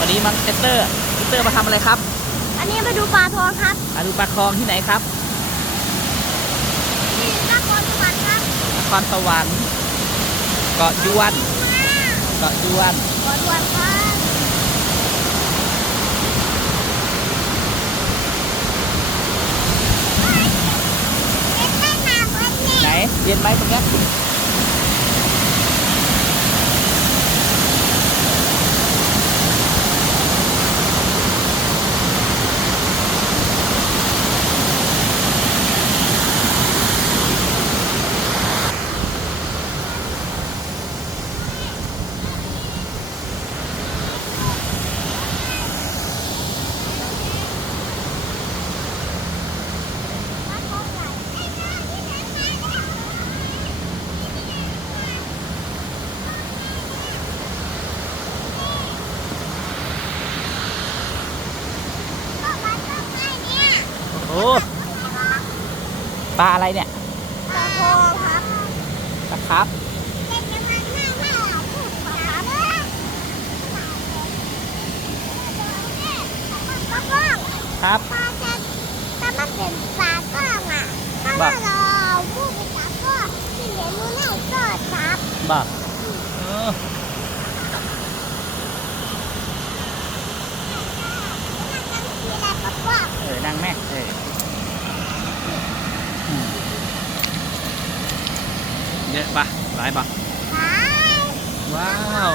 วันนี้มังเตอร์มาทำอะไรครับอันนี้มาดูปลาทองครับมาดูปลาคลองที่ไหนครับนี่นครสวรรค์ครับนครสวรรค์เกาะยวนเกาะยวนครับไหนเย็นไหมตรงนี้โอ้ปลาอะไรเนี่ยปลาทองครับปลาครับครับถ้ามันเป็นปลาก้องอ่ะถ้าเราพูดไปจับก็ที่เหลือนู้นแล้วก็จับบ้านั่งแม่เยอะปะหลายปะว้าว